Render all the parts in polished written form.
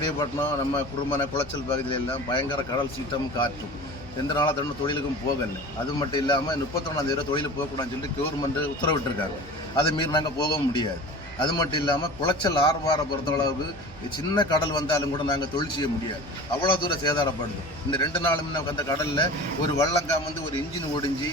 தடியப்பட்டினம் நம்ம குறுமனை குளச்சல் பகுதியில் எல்லாம் பயங்கர கடல் சீற்றம் காற்றும் எந்த நாளும் தொழிலுக்கும் போகல. அது மட்டும் இல்லாமல் 31ஆம் தொழிலுக்கு போகக்கூடாதுன்னு சொல்லி கவர்மெண்ட் உத்தரவிட்டிருக்காங்க. அதை மீறி நாங்கள் போக முடியாது. அது மட்டும் இல்லாமல் குளச்சல் ஆர்வாரை பொறுத்தளவுக்கு சின்ன கடல் வந்தாலும் கூட நாங்கள் தொழில் செய்ய முடியாது. அவ்வளோ தூரம் சேதாரப்படுது. இந்த 2 நாளும் அந்த கடலில் ஒரு வள்ளங்காம் வந்து ஒரு இன்ஜின் ஒடிஞ்சு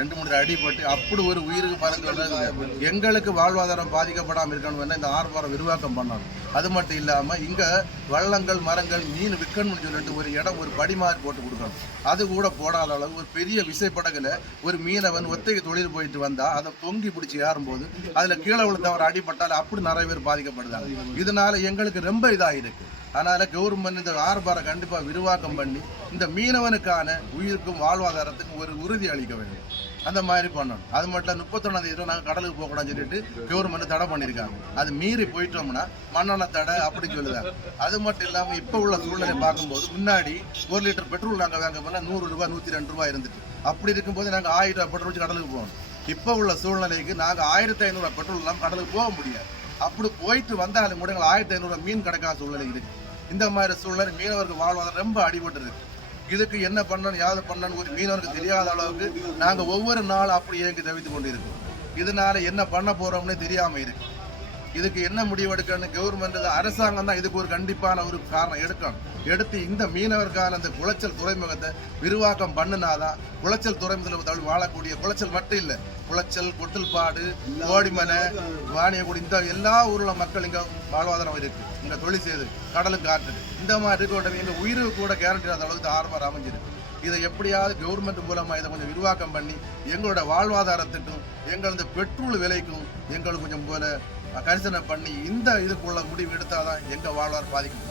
2-3 அடிபட்டு அப்படி ஒரு உயிருக்கு பறந்து எங்களுக்கு வாழ்வாதாரம் பாதிக்கப்படாமல் இருக்கணும். இந்த ஆர்ப்பாரம் விரிவாக்கம் பண்ணணும். அது மட்டும் இல்லாமல் இங்கே வள்ளங்கள் மரங்கள் மீன் விற்கணும்னு சொல்லிட்டு ஒரு இடம் ஒரு படி மாதிரி போட்டு கொடுக்கணும். அது கூட போடாத அளவு ஒரு பெரிய விசைப்படகுல ஒரு மீனவன் ஒத்தைக்கு தொழில் போயிட்டு வந்தால் அதை தொங்கி பிடிச்சி ஏறும்போது அதில் கீழே விழுந்தவர் அடிபட்டால் அப்படி நிறைய பேர் பாதிக்கப்படுதாங்க. இதனால எங்களுக்கு ரொம்ப இதாக இருக்கு. அதனால கவர்மெண்ட் இந்த ஆர்ப்பாரம் கண்டிப்பாக விரிவாக்கம் பண்ணி இந்த மீனவனுக்கான உயிருக்கும் வாழ்வாதாரத்துக்கும் ஒரு உறுதி அளிக்க வேண்டும். அந்த மாதிரி பண்ணணும். அது மட்டும் 31ஆம் நாங்கள் கடலுக்கு போகக்கூடாதுன்னு சொல்லிட்டு கவர்மெண்ட் தடை பண்ணியிருக்காங்க. அது மீறி போயிட்டோம்னா மண்ணெண்ண தடை அப்படின்னு சொல்லுதாங்க. அது மட்டும் இல்லாமல் இப்போ உள்ள சூழ்நிலை பார்க்கும்போது முன்னாடி 1 லிட்டர் பெட்ரோல் நாங்கள் வாங்க போனால் 100 ரூபா 102 ரூபா இருந்துட்டு அப்படி இருக்கும்போது நாங்கள் 1000 ரூபா பெட்ரோல் வச்சு கடலுக்கு போகணும். இப்போ உள்ள சூழ்நிலைக்கு நாங்கள் 1500 ரூபா பெட்ரோல் இல்லாமல் கடலுக்கு போக முடியாது. அப்படி போயிட்டு வந்தாலும் கூட எங்களுக்கு 1500 ரூபா மீன் கிடைக்காத சூழ்நிலை இருக்கு. இந்த மாதிரி சூழ்நிலை மீனவர்கள் வாழ்வாதாரம் ரொம்ப அடிபட்டு இருக்கு. இதுக்கு என்ன பண்ணணும் யாவது பண்ணணும் ஒரு மீனவருக்கு தெரியாத அளவுக்கு நாங்கள் ஒவ்வொரு நாளும் அப்படி இயங்கி தவித்து கொண்டு இருக்கோம். இதனால என்ன பண்ண போறோம்னு தெரியாம இருக்கு. இதுக்கு என்ன முடிவு எடுக்கணும் கவர்மெண்ட் அரசாங்கம் தான் இதுக்கு ஒரு கண்டிப்பான ஒரு காரணம் எடுத்து இந்த மீனவருக்கான அந்த குளச்சல் துறைமுகத்தை விரிவாக்கம் பண்ணினாதான் குளச்சல் துறைமுகத்தில் வாழக்கூடிய குளச்சல் மட்டும் இல்லை, குளச்சல் கொட்டில்பாடு கோடிமனை வாணியகுடி இந்த எல்லா ஊர்ல மக்கள் இங்க வாழ்வாதாரம் இருக்கு. இங்க தொழில் செய்து கடலும் காற்று இந்த மாதிரி இருக்க எங்க உயிருக்கு கூட கேரண்டி அந்த அளவுக்கு ஆர்வம் அமைஞ்சிருக்கு. இதை எப்படியாவது கவர்மெண்ட் மூலமா இதை கொஞ்சம் விரிவாக்கம் பண்ணி எங்களோட வாழ்வாதாரத்துக்கும் எங்கள் இந்த பெட்ரோல் விலைக்கும் எங்களுக்கு கொஞ்சம் போல கரிசனை பண்ணி இந்த இதுக்குள்ள முடிவு எடுத்தாதான் எங்க வாழ்வாதாரம் பாதிக்கும்.